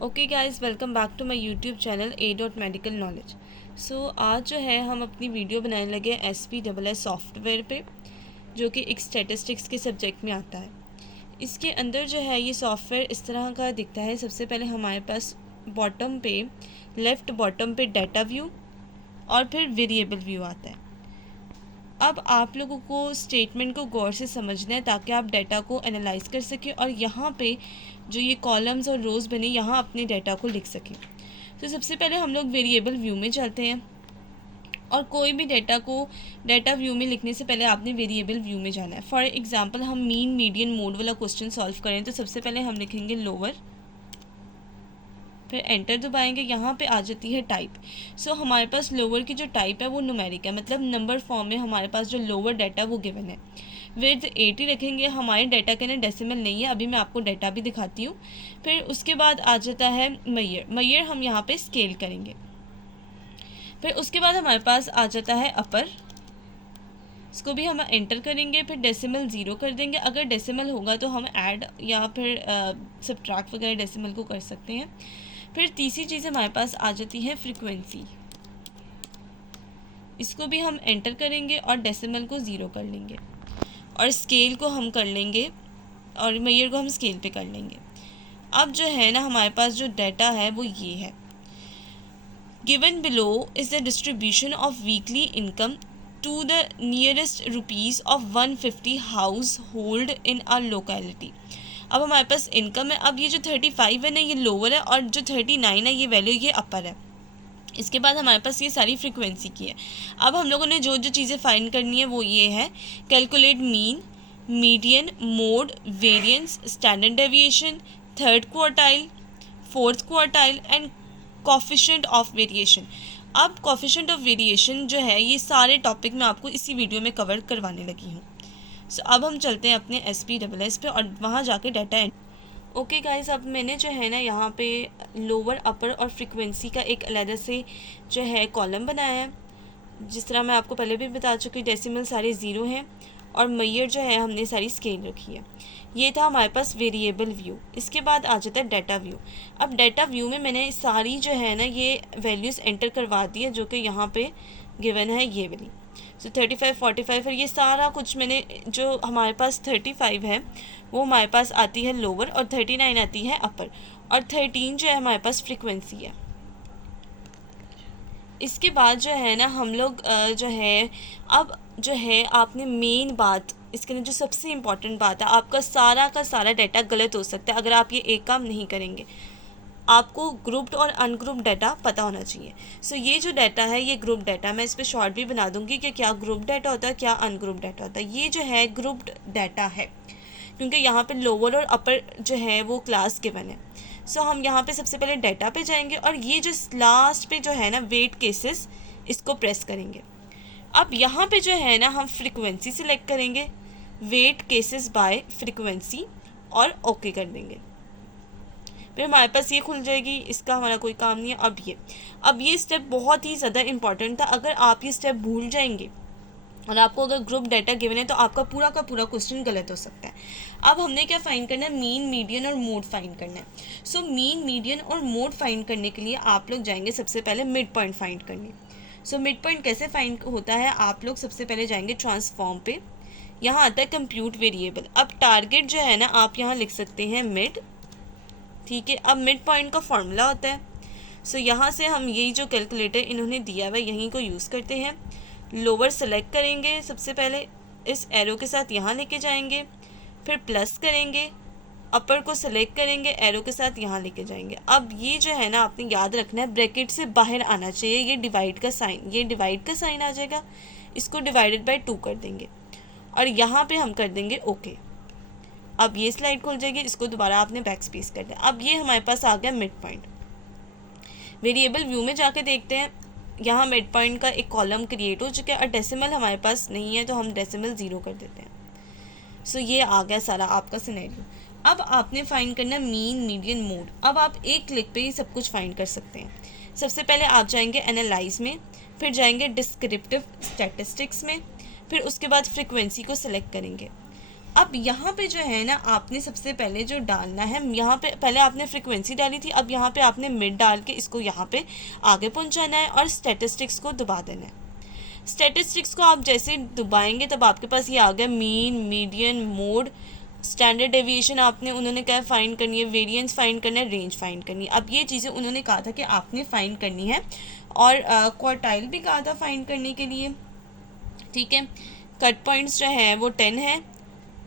Okay guys, welcome back to my YouTube channel A.Medical Knowledge। आज जो है हम अपनी वीडियो बनाने लगे SPSS सॉफ्टवेयर पे, जो कि एक स्टैटिस्टिक्स के सब्जेक्ट में आता है। इसके अंदर जो है ये सॉफ्टवेयर इस तरह का दिखता है। सबसे पहले हमारे पास बॉटम पे, लेफ़्ट बॉटम पे डाटा व्यू और फिर वेरिएबल व्यू आता है। अब आप लोगों को स्टेटमेंट को गौर से समझना है ताकि आप डाटा को एनालाइज कर सकें और यहाँ पे जो ये कॉलम्स और रोज़ बने यहाँ अपने डाटा को लिख सकें। तो सबसे पहले हम लोग वेरिएबल व्यू में चलते हैं और कोई भी डाटा को डाटा व्यू में लिखने से पहले आपने वेरिएबल व्यू में जाना है। फॉर एग्जांपल हम मीन मीडियन मोड वाला क्वेश्चन सॉल्व करें तो सबसे पहले हम लिखेंगे लोअर, फिर एंटर दबाएंगे। यहाँ पे आ जाती है टाइप। हमारे पास लोअर की जो टाइप है वो न्यूमेरिक है, मतलब नंबर फॉर्म में हमारे पास जो लोअर डाटा वो गिवन है। विड्थ 80 रखेंगे। हमारे डाटा के अंदर डेसिमल नहीं है, अभी मैं आपको डाटा भी दिखाती हूँ। फिर उसके बाद आ जाता है मैयर हम यहाँ पे स्केल करेंगे। फिर उसके बाद हमारे पास आ जाता है अपर, इसको भी हम एंटर करेंगे। फिर डेसिमल 0 कर देंगे। अगर डेसिमल होगा तो हम ऐड या फिर सब्ट्रैक्ट वगैरह डेसिमल को कर सकते हैं। फिर तीसरी चीज़ हमारे पास आ जाती है फ्रीक्वेंसी, इसको भी हम एंटर करेंगे और डेसिमल को 0 कर लेंगे और स्केल को हम कर लेंगे और मेयर को हम स्केल पे कर लेंगे। अब जो है ना हमारे पास जो डाटा है वो ये है। Given below is the distribution of weekly income to the nearest rupees of 150 household in a locality. अब हमारे पास इनकम है। अब ये जो 35 है ना ये लोअर है और जो 39 है ये वैल्यू ये अपर है। इसके बाद हमारे पास ये सारी फ्रीक्वेंसी की है। अब हम लोगों ने जो जो चीज़ें फाइंड करनी है वो ये है, calculate mean, median, mode, variance, standard deviation, third quartile, fourth quartile and coefficient of variation. अब कोफिशिएंट ऑफ वेरिएशन जो है ये सारे टॉपिक मैं आपको इसी वीडियो में कवर करवाने लगी हूँ। अब हम चलते हैं अपने SPSS पे और वहाँ जाके डाटा ओके गाइस, अब मैंने जो है ना यहाँ पे लोअर, अपर और फ्रीक्वेंसी का एक अलग से जो है कॉलम बनाया है। जिस तरह मैं आपको पहले भी बता चुकी, डेसिमल सारे 0 हैं और मैयर जो है हमने सारी स्केल रखी है। ये था हमारे पास वेरिएबल व्यू। इसके बाद आ जाता है डाटा व्यू। अब डाटा व्यू में मैंने सारी जो है ना ये वैल्यूज़ एंटर करवा दी है जो कि यहाँ पे गिवन है ये वाली। 35, 45 और ये सारा कुछ मैंने जो हमारे पास 35 है वो हमारे पास आती है लोअर और 39 आती है अपर और 13 जो है हमारे पास फ्रीक्वेंसी है। इसके बाद जो है ना हम लोग जो है अब जो है आपने मेन बात, इसके लिए जो सबसे इम्पॉर्टेंट बात है, आपका सारा का सारा डाटा गलत हो सकता है अगर आप ये एक काम नहीं करेंगे। आपको ग्रुप्ड और अनग्रुप्ड डाटा पता होना चाहिए। ये जो डाटा है ये ग्रुप डाटा, मैं इस पर शॉर्ट भी बना दूंगी कि क्या ग्रुप डाटा होता है, क्या अनग्रुप्ड डाटा होता है। ये जो है ग्रुप्ड डाटा है क्योंकि यहाँ पे लोअर और अपर जो है वो क्लास गिवन है। हम यहाँ पे सबसे पहले डाटा पे जाएंगे और ये जो लास्ट पे जो है ना वेट केसेस, इसको प्रेस करेंगे। अब यहाँ पे जो है ना हम फ्रीक्वेंसी सिलेक्ट करेंगे, वेट केसेस बाय फ्रीक्वेंसी और ओके कर देंगे। फिर हमारे पास ये खुल जाएगी, इसका हमारा कोई काम नहीं है। अब ये स्टेप बहुत ही ज़्यादा इंपॉर्टेंट था। अगर आप ये स्टेप भूल जाएंगे और आपको अगर ग्रुप डाटा गिवन है तो आपका पूरा का पूरा क्वेश्चन गलत हो सकता है। अब हमने क्या फाइंड करना है, मीन, मीडियन और मोड फाइंड करना है। मीन, मीडियन और मोड फाइंड करने के लिए आप लोग जाएंगे सबसे पहले मिड पॉइंट फाइंड करने। मिड पॉइंट कैसे फाइंड होता है, आप लोग सबसे पहले जाएंगे ट्रांसफॉर्म पे, यहाँ आता है कंप्यूट वेरिएबल। अब टारगेट जो है ना आप यहाँ लिख सकते हैं मिड, ठीक है। अब मिड पॉइंट का फॉर्मूला होता है। यहाँ से हम यही जो कैलकुलेटर इन्होंने दिया हुआ है यहीं को यूज़ करते हैं। लोअर सेलेक्ट करेंगे, सबसे पहले इस एरो के साथ यहाँ लेके जाएंगे, फिर प्लस करेंगे, अपर को सेलेक्ट करेंगे, एरो के साथ यहाँ लेके जाएंगे। अब ये जो है ना आपने याद रखना है, ब्रैकेट से बाहर आना चाहिए ये डिवाइड का साइन, ये डिवाइड का साइन आ जाएगा, इसको डिवाइडेड बाय 2 कर देंगे और यहाँ पे हम कर देंगे ओके। अब ये स्लाइड खुल जाएगी, इसको दोबारा आपने बैक स्पेस कर दिया। अब ये हमारे पास आ गया मिड पॉइंट। वेरिएबल व्यू में जाके देखते हैं, यहाँ मिड पॉइंट का एक कॉलम क्रिएट हो चुका है और डेसिमल हमारे पास नहीं है तो हम डेसिमल 0 कर देते हैं। ये आ गया सारा आपका सिनेरियो। अब आपने फाइंड करना मीन, मीडियन, मोड। अब आप एक क्लिक पे ही सब कुछ फाइंड कर सकते हैं। सबसे पहले आप जाएंगे एनालाइज में, फिर जाएंगे डिस्क्रिप्टिव स्टैटिस्टिक्स में, फिर उसके बाद फ्रीक्वेंसी को सिलेक्ट करेंगे। अब यहाँ पे जो है ना आपने सबसे पहले जो डालना है, यहाँ पे पहले आपने फ्रीक्वेंसी डाली थी, अब यहाँ पे आपने मिड डाल के इसको यहाँ पे आगे पहुँचाना है और स्टैटिस्टिक्स को दबा देना है। स्टैटिस्टिक्स को आप जैसे दबाएंगे तब आपके पास ये आ गया mean, median, mode, standard deviation आपने उन्होंने क्या फाइंड करनी है, वेरिएंस फाइंड करना है, रेंज फाइंड करनी है। अब ये चीज़ें उन्होंने कहा था कि आपने फाइंड करनी है, और क्वार्टाइल भी कहा था फाइंड करने के लिए, ठीक है। कट पॉइंट्स जो है वो 10 है,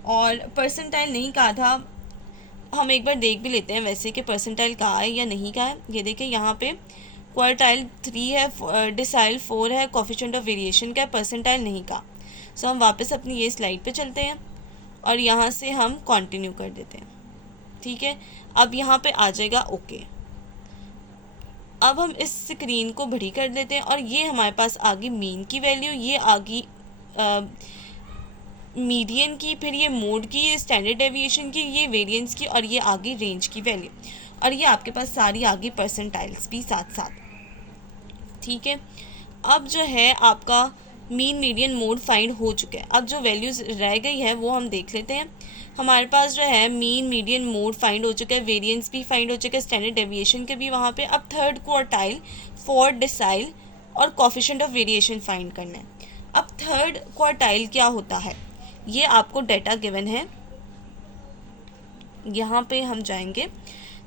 और परसेंटाइल नहीं कहा था। हम एक बार देख भी लेते हैं वैसे कि परसेंटाइल कहा है या नहीं कहा है। ये देखिए यहाँ पे क्वार्टाइल 3 है, डिसाइल 4 है, कोफिशिएंट ऑफ वेरिएशन का है, परसेंटाइल नहीं कहा। सो हम वापस अपनी ये स्लाइड पे चलते हैं और यहाँ से हम कंटिन्यू कर देते हैं, ठीक है। अब यहाँ पे आ जाएगा ओके। अब हम इस स्क्रीन को बड़ी कर देते हैं और ये हमारे पास आ गई मीन की वैल्यू, ये आ गई मीडियन की, फिर ये मोड की, ये स्टैंडर्ड डेविएशन की, ये वेरिएंस की, और ये आ गई रेंज की वैल्यू, और ये आपके पास सारी आ गई परसेंटाइल्स भी साथ साथ, ठीक है। अब जो है आपका मीन, मीडियन, मोड फाइंड हो चुका है। अब जो वैल्यूज़ रह गई है वो हम देख लेते हैं। हमारे पास जो है मीन, मीडियन, मोड फाइंड हो चुका है, वेरिएंस भी फाइंड हो चुका है, स्टैंडर्ड डेविएशन के भी वहाँ पे। अब थर्ड क्वार्टाइल, फोर्थ डिसाइल और कोफिशिएंट ऑफ वेरिएशन फाइंड करना है। अब थर्ड क्वार्टाइल क्या होता है, ये आपको डाटा गिवन है, यहाँ पे हम जाएंगे।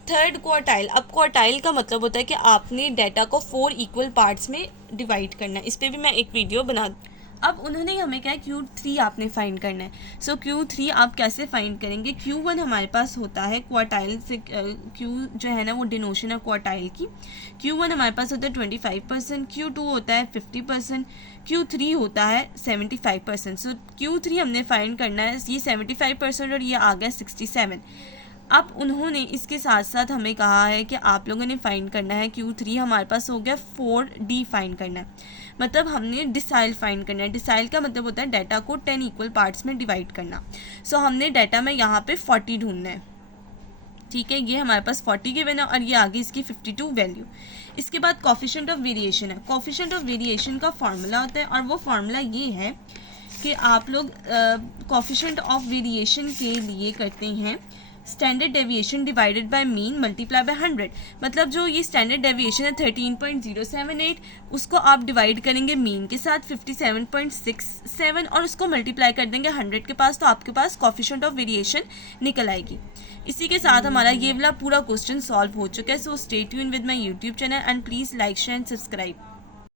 थर्ड क्वार्टाइल, अब क्वार्टाइल का मतलब होता है कि आपने डाटा को 4 इक्वल पार्ट्स में डिवाइड करना है। इस पर भी मैं एक वीडियो बना। अब उन्होंने हमें क्या है Q3 आपने फाइंड करना है। सो Q3 आप कैसे फाइंड करेंगे, Q1 हमारे पास होता है क्वार्टाइल से, Q जो है ना वो डिनोशन है क्वार्टाइल की। Q1 हमारे पास होता है 25%, Q2 होता है 50%, Q3 होता है 75%। सो Q3 हमने फाइंड करना है, ये 75% और ये आ गया 67। अब उन्होंने इसके साथ साथ हमें कहा है कि आप लोगों ने फाइंड करना है Q3 हमारे पास हो गया 4D फाइंड करना है, मतलब हमने डिसाइल फाइंड करना है। डिसाइल का मतलब होता है डाटा को 10 इक्वल पार्ट्स में डिवाइड करना। सो हमने डाटा में यहाँ पे 40 ढूंढना है, ठीक है। ये हमारे पास 40 गिवन है और ये आगे इसकी 52 वैल्यू। इसके बाद कोफिशिएंट ऑफ वेरिएशन है। कोफिशिएंट ऑफ वेरिएशन का फार्मूला होता है और वो फार्मूला ये है कि आप लोग कोफिशिएंट ऑफ वेरिएशन के लिए करते हैं standard deviation divided by mean multiply by 100। मतलब जो ये स्टैंडर्ड डेविएशन है 13.078, उसको आप डिवाइड करेंगे मीन के साथ 57.67 और उसको मल्टीप्लाई कर देंगे 100 के पास, तो आपके पास कोफिशिएंट ऑफ वेरिएशन निकल आएगी। इसी के साथ हमारा ये वाला पूरा क्वेश्चन सॉल्व हो चुका है। So stay tune with my YouTube channel and please like, share and subscribe.